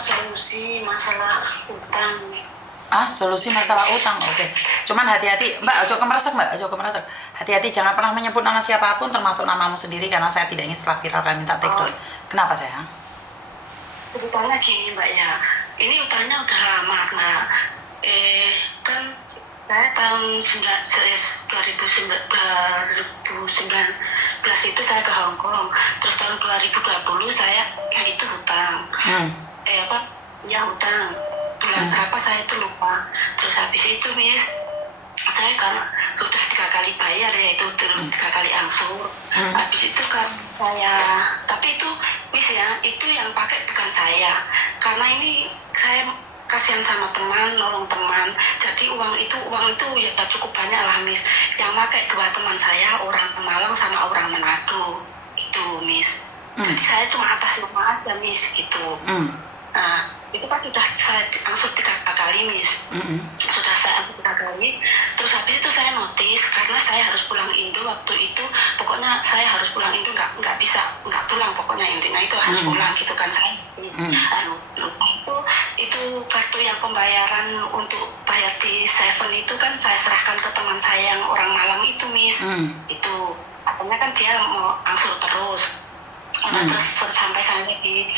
solusi masalah utang. Solusi masalah utang, oke. Cuman hati-hati, Mbak, ojo kemeresek, Mbak, ojo kemeresek. Hati-hati, jangan pernah menyebut nama siapapun, termasuk namamu sendiri, karena saya tidak ingin setelah viral kalian minta take down. Kenapa, sayang? Sebetulnya gini, Mbak ya, ini utangnya udah lama, Mbak. Kan saya tahun 2019 itu saya ke Hong Kong, terus tahun 2020 saya itu hutang. Hutang. Bulan berapa saya itu lupa. Terus habis itu Miss, saya kan sudah 3 kali bayar ya, itu 3 kali angsur. Habis itu kan saya, tapi itu Miss ya, itu yang pakai bukan saya, karena ini saya kasihan sama teman, nolong teman. Jadi uang itu ya cukup banyak lah Miss. Yang pakai 2 teman saya, orang Malang sama orang Manado gitu Miss. Jadi saya cuma atas nama aja Miss gitu. Nah, itu kan sudah saya angsur 3 kali Miss. Sudah saya angsur 3 kali. Terus habis itu saya notice, karena saya harus pulang Indo waktu itu. Pokoknya saya harus pulang Indo, nggak bisa nggak pulang, pokoknya intinya itu harus pulang gitu kan saya. Itu kartu yang pembayaran untuk bayar di Seven itu kan saya serahkan ke teman saya yang orang Malang itu Miss. Itu akhirnya kan dia mau angsur terus. Terus sampai saya di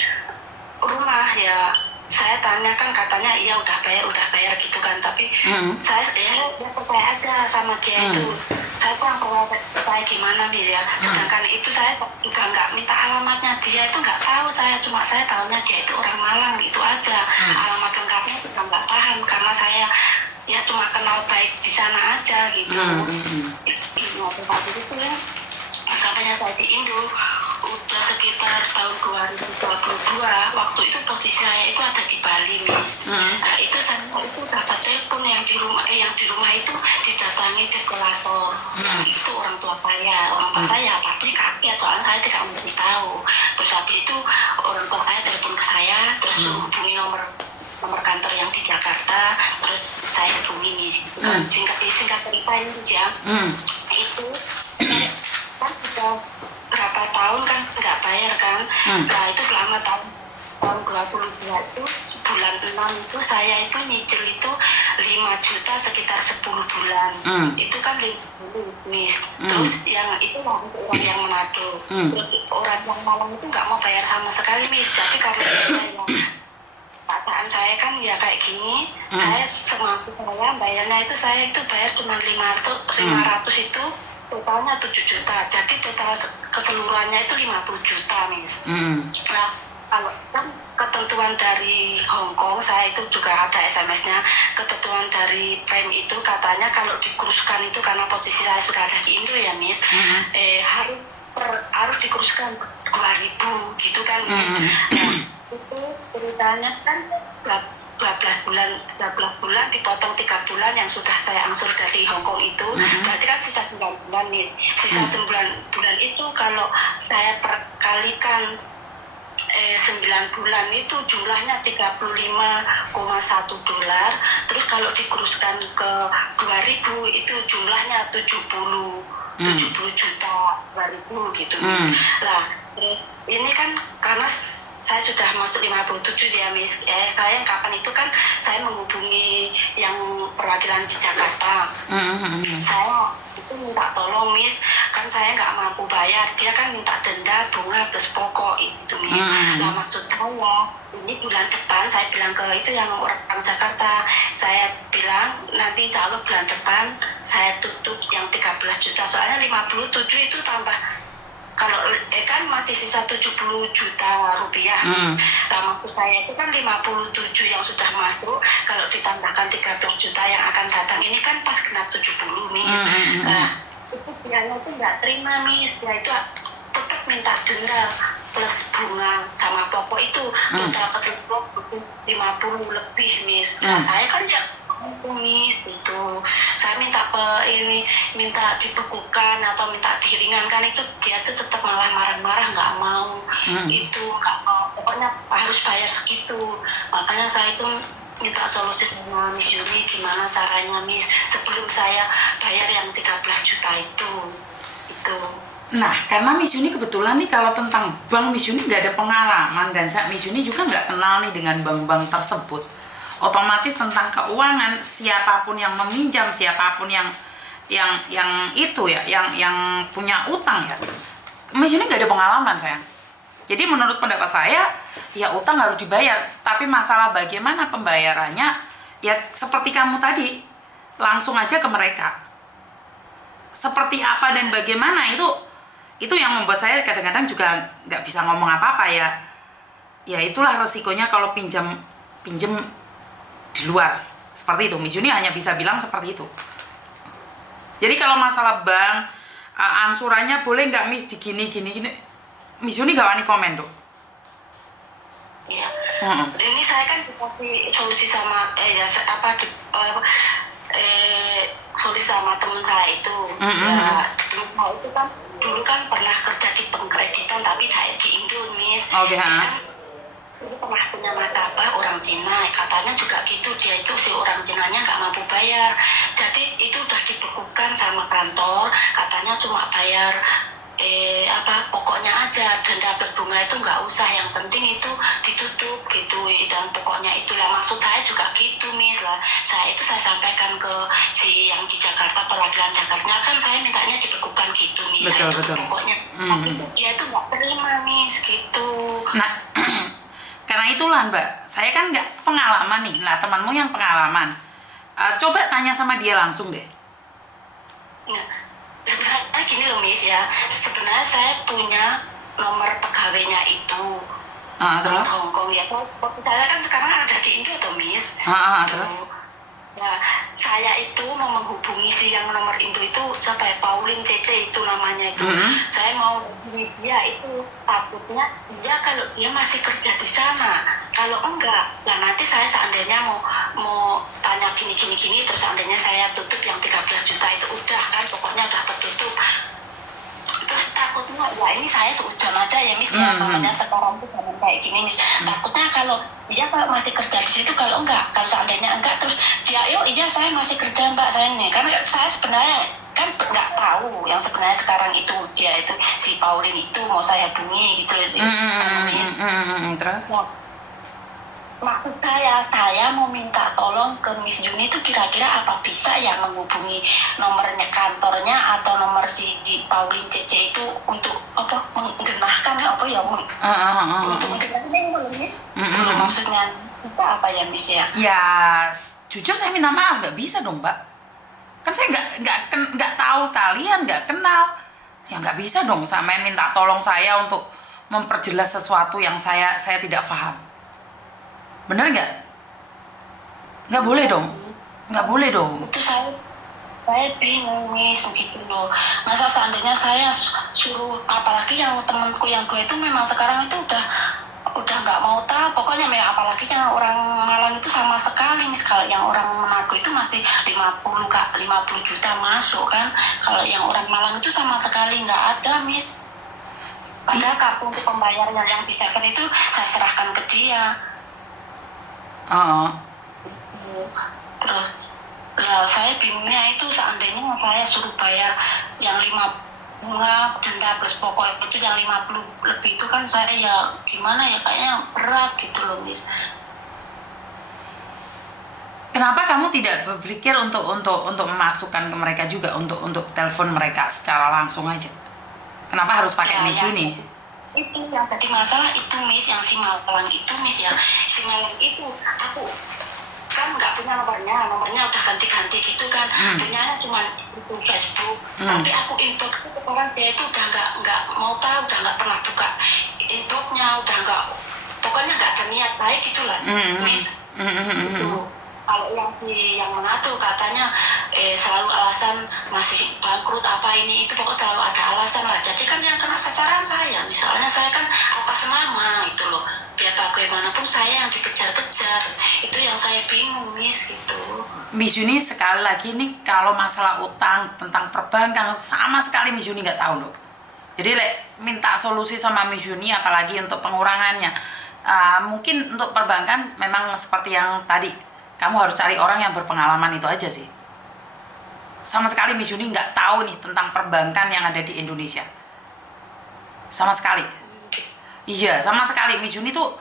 rumah ya, saya tanya kan, katanya iya udah bayar gitu kan, tapi saya dia percaya aja sama dia itu. Saya kurang percaya gimana nih ya, sedangkan itu saya juga nggak minta alamatnya, dia itu nggak tahu, saya tahunya dia itu orang Malang itu aja. Alamat lengkapnya juga nggak paham, karena saya ya cuma kenal baik di sana aja gitu. Itu ya, sampainya saya di Indo udah sekitar tahun 2022. Waktu itu posisi saya itu ada di Bali Miss. Nah itu saya itu dapat telepon yang di rumah itu didatangi regulator. Itu orang tua saya pasti kaget, soalnya saya tidak memberitahu. Terus habis itu orang tua saya telepon ke saya, terus hubungi nomor kantor yang di Jakarta, terus saya hubungi Miss. Singkat cerita ini ya, itu kan sudah berapa tahun kan nggak bayar kan. Nah itu selama tahun 22 itu bulan 6 itu saya itu nyicil itu 5 juta sekitar 10 bulan. Itu kan 5 Miss. Terus yang itu orang yang Manado. Terus orang yang Malang itu nggak mau bayar sama sekali Miss. Jadi karena keadaan saya kan ya kayak gini, saya semampu saya bayarnya itu, saya itu bayar cuma 500 itu totalnya 7 juta, jadi total keseluruhannya itu 50 juta Miss. Nah kalau kan ketentuan dari Hong Kong, saya itu juga ada SMS-nya, ketentuan dari Prime itu katanya kalau dikuruskan itu, karena posisi saya sudah ada di Indo ya Miss, harus dikuruskan 2.000 gitu kan Miss. Nah itu ceritanya kan 12 bulan dipotong 3 bulan yang sudah saya angsur dari Hong Kong itu, berarti kan sisa 9 bulan nih. Sisa 9 bulan itu kalau saya perkalikan 9 bulan itu jumlahnya $35,1. Terus kalau dikuruskan ke 2.000 itu jumlahnya 70 juta 2.000 gitu Miss. Nah ini kan karena saya sudah masuk 57 ya Miss. Saya kapan itu kan saya menghubungi yang perwakilan di Jakarta. Saya itu minta tolong Miss, kan saya nggak mampu bayar. Dia kan minta denda, bunga plus pokok itu Miss. Nah maksud saya ini bulan depan, saya bilang ke itu yang orang Jakarta, saya bilang nanti insya Allah bulan depan saya tutup yang 13 juta, soalnya 57 itu tambah, kalau kan masih sisa 70 juta rupiah. Nah maksud saya itu kan 57 yang sudah masuk, kalau ditambahkan 13 juta yang akan datang ini kan pas kena 70 Miss. Nah itu biayanya itu nggak terima Miss, dia itu tetap minta denda plus bunga sama pokok itu total keseluruhan 50 lebih Miss. Nah saya kan ya Miss itu, saya minta minta dibekukan atau minta diringankan, itu dia tuh tetap malah marah-marah, nggak mau. Itu nggak mau, pokoknya harus bayar segitu. Makanya saya itu minta solusi sama Miss Yuni, gimana caranya Miss sebelum saya bayar yang 13 juta itu. Nah, karena Miss Yuni kebetulan nih kalau tentang bank Miss Yuni nggak ada pengalaman dan Miss Yuni juga nggak kenal nih dengan bank-bank tersebut. Otomatis tentang keuangan siapapun yang meminjam, siapapun yang itu ya, yang punya utang ya, Miss Yuni nggak ada pengalaman sayang. Jadi menurut pendapat saya, ya utang harus dibayar. Tapi masalah bagaimana pembayarannya, ya seperti kamu tadi, langsung aja ke mereka. Seperti apa dan bagaimana itu yang membuat saya kadang-kadang juga nggak bisa ngomong apa-apa ya. Ya itulah resikonya kalau pinjam di luar. Seperti itu. Miss Yuni hanya bisa bilang seperti itu. Jadi kalau masalah bank, angsurannya boleh nggak Miss di gini. Miss Yuni nggak wani komen tuh. Iya. Ini saya kan dikasih solusi sama solusi sama teman saya itu. Ya, dulu kan pernah kerja di pengkreditan tapi di Indo, Miss. Oke, Dia pernah punya martabak orang Cina, katanya juga gitu, dia itu si orang Cinanya nggak mampu bayar, jadi itu udah dibekukan sama kantor, katanya cuma bayar pokoknya aja, denda plus bunga itu nggak usah, yang penting itu ditutup gitu, dan pokoknya itulah maksud saya juga gitu, Miss lah. Saya sampaikan ke si yang di Jakarta, perwakilan Jakarta kan, saya mintanya dibekukan gitu, Miss. Betul. Pokoknya tapi dia itu nggak terima, Miss, gitu. Nah, karena itulah Mbak, saya kan nggak pengalaman nih. Nah, temanmu yang pengalaman, coba tanya sama dia langsung deh. Nah, sebenarnya gini loh, Miss ya, sebenarnya saya punya nomor pegawainya itu, Terus? Hongkong ya. Saya kan sekarang ada di Indo tuh, Miss. Terus? Nah, saya itu mau menghubungi si yang nomor Indo itu, siapa ya, Pauline CC itu namanya itu. Saya mau hubungi dia itu, takutnya dia kalau dia masih kerja di sana, kalau enggak, nah nanti saya seandainya mau tanya gini, terus seandainya saya tutup yang 13 juta itu udah kan, pokoknya udah tertutup. Terus takutnya, ya ini saya seujon aja ya, Miss ya, namanya sekarang tuh zaman kayak gini, Miss. Takutnya kalau dia masih kerja di situ, kalau seandainya enggak, terus dia, iya saya masih kerja Mbak, saya nih, karena saya sebenarnya kan nggak tahu yang sebenarnya sekarang itu dia itu si Pauline itu mau saya hubungi gitu loh sih, Miss. Terus? Maksud saya mau minta tolong ke Miss Yuni itu kira-kira apa bisa ya menghubungi nomornya kantornya atau nomor si Pauline CC itu untuk menggenahkan untuk menggenahkan itu maksudnya bisa apa ya, Miss ya? Ya jujur saya minta maaf, nggak bisa dong Mbak. Kan saya nggak tahu kalian, nggak kenal, ya nggak bisa dong sampean minta tolong saya untuk memperjelas sesuatu yang saya tidak paham. Bener nggak? Nggak boleh dong. Itu saya bingung, Miss, gitu loh. Masa seandainya saya suruh, apalagi yang temanku yang dua itu memang sekarang itu udah nggak mau tahu, pokoknya apalagi yang orang Malang itu sama sekali, Miss. Kalau yang orang Manado itu masih 50 juta masuk kan, kalau yang orang Malang itu sama sekali nggak ada, Miss. Padahal kartu untuk pembayaran yang bisa kan itu saya serahkan ke dia. Terus lah saya bingungnya itu seandainya saya suruh bayar yang 5 bunga denda plus pokok itu yang 50 lebih itu kan, saya ya gimana ya, kayaknya berat gitu loh, Miss. Kenapa kamu tidak berpikir untuk memasukkan ke mereka juga, untuk telepon mereka secara langsung aja? Kenapa harus pakai Miss Yuni? Itu yang jadi masalah itu, Miss, yang si Malang itu, Miss ya, si Malang itu aku kan nggak punya nomornya udah ganti-ganti gitu kan, punyanya cuma itu Facebook, tapi aku inbox ke orang dia itu udah nggak mau tahu, udah nggak pernah buka inboxnya, udah nggak, pokoknya nggak ada niat baik gitulah, Miss. Kalau yang Manado katanya selalu alasan masih bangkrut apa ini itu, pokoknya selalu ada alasan lah. Jadi kan yang kena sasaran saya, misalnya saya kan atas nama itu loh, biar bagaimanapun saya yang dikejar-kejar, itu yang saya bingung, Miss, gitu. Miss Yuni sekali lagi nih, kalau masalah utang tentang perbankan sama sekali Miss Yuni nggak tahu loh. Jadi minta solusi sama Miss Yuni, apalagi untuk pengurangannya. Mungkin untuk perbankan memang seperti yang tadi, kamu harus cari orang yang berpengalaman, itu aja sih. Sama sekali Miss Yuni nggak tahu nih tentang perbankan yang ada di Indonesia. sama sekali. Iya, sama sekali Miss Yuni tuh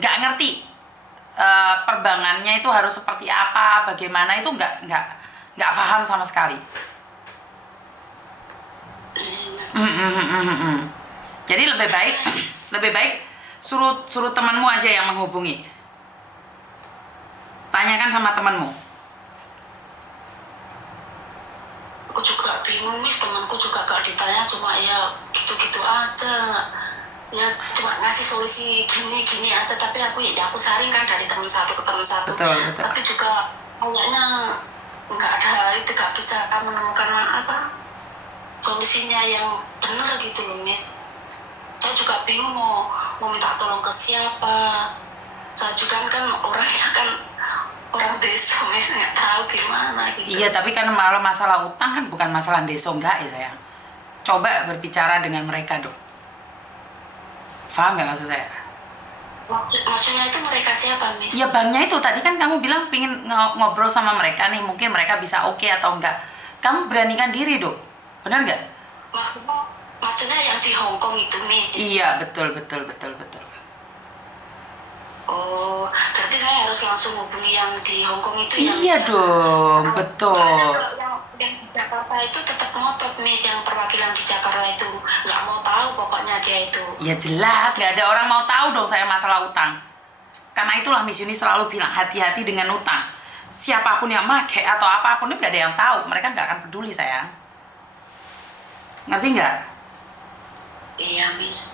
nggak ngerti perbankannya itu harus seperti apa, bagaimana itu nggak paham sama sekali. Jadi lebih baik suruh temanmu aja yang menghubungi. Tanyakan sama temanmu. Aku juga bingung, Miss, temanku juga gak ditanya, cuma ya gitu-gitu aja. Ya cuma ngasih solusi gini aja, tapi aku saring kan dari teman satu ke teman satu. Betul. Tapi juga kayaknya nggak ada, itu gak bisa menemukan solusinya yang benar gitu loh, Miss. Saya juga bingung mau minta tolong ke siapa. Saya juga kan orangnya kan orang desa, Miss, nggak tahu gimana gitu. Iya, tapi kan kalau masalah utang kan bukan masalah desa, enggak ya sayang. Coba berbicara dengan mereka dong. Paham nggak maksud saya? Maksudnya itu mereka siapa, Miss? Ya banknya itu, tadi kan kamu bilang pingin ngobrol sama mereka nih, mungkin mereka bisa oke atau enggak. Kamu beranikan diri dong, benar nggak? Maksudnya yang di Hong Kong itu, Miss? Iya, betul. Oh, berarti saya harus langsung hubungi yang di Hong Kong itu ya? Iya dong, betul. Yang di Jakarta itu tetap ngotot, Miss, yang perwakilan di Jakarta itu nggak mau tahu pokoknya dia itu. Ya jelas, nggak ada orang mau tahu dong saya masalah utang. Karena itulah Miss Yuni selalu bilang hati-hati dengan utang. Siapapun yang pakai atau apapun itu nggak ada yang tahu, mereka nggak akan peduli sayang. Ngerti nggak? Iya, Miss.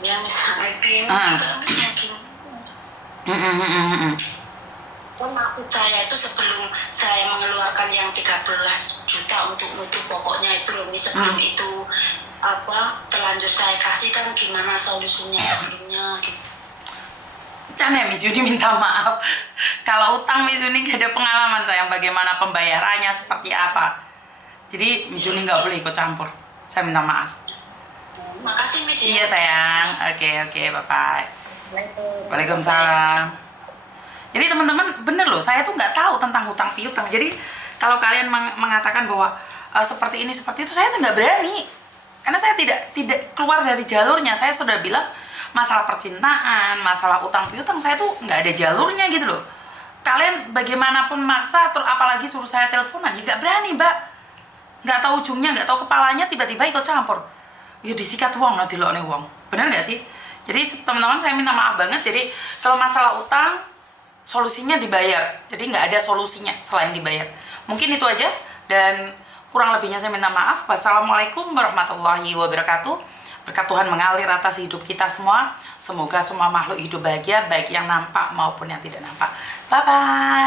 Iya, Miss, sangat bingung juga, Miss, yakin. Maksud saya itu sebelum saya mengeluarkan yang 13 juta untuk nutup pokoknya itu loh, Miss, sebelum itu terlanjur saya kasih kan gimana solusinya sebelumnya gitu. Ya Miss Yuni minta maaf. Kalau utang Miss Yuni gak ada pengalaman sayang bagaimana pembayarannya seperti apa. Jadi Miss Yuni nggak boleh ikut campur. Saya minta maaf. Makasih, Miss. Iya sayang. Oke, bye-bye. Waalaikumsalam. Jadi teman-teman bener loh, saya tuh nggak tahu tentang hutang piutang. Jadi kalau kalian mengatakan bahwa seperti ini seperti itu, saya tuh nggak berani. Karena saya tidak keluar dari jalurnya. Saya sudah bilang masalah percintaan, masalah utang piutang, saya tuh nggak ada jalurnya gitu loh. Kalian bagaimanapun maksa, terus apalagi suruh saya teleponan, ya nggak berani, Mbak. Nggak tahu ujungnya, nggak tahu kepalanya, tiba-tiba ikut campur. Ya disikat uang, nanti lo nih uang. Bener nggak sih? Jadi teman-teman saya minta maaf banget. Jadi kalau masalah utang, solusinya dibayar. Jadi nggak ada solusinya selain dibayar. Mungkin itu aja, dan kurang lebihnya saya minta maaf. Wassalamualaikum warahmatullahi wabarakatuh. Berkat Tuhan mengalir atas hidup kita semua. Semoga semua makhluk hidup bahagia, baik yang nampak maupun yang tidak nampak. Bye-bye.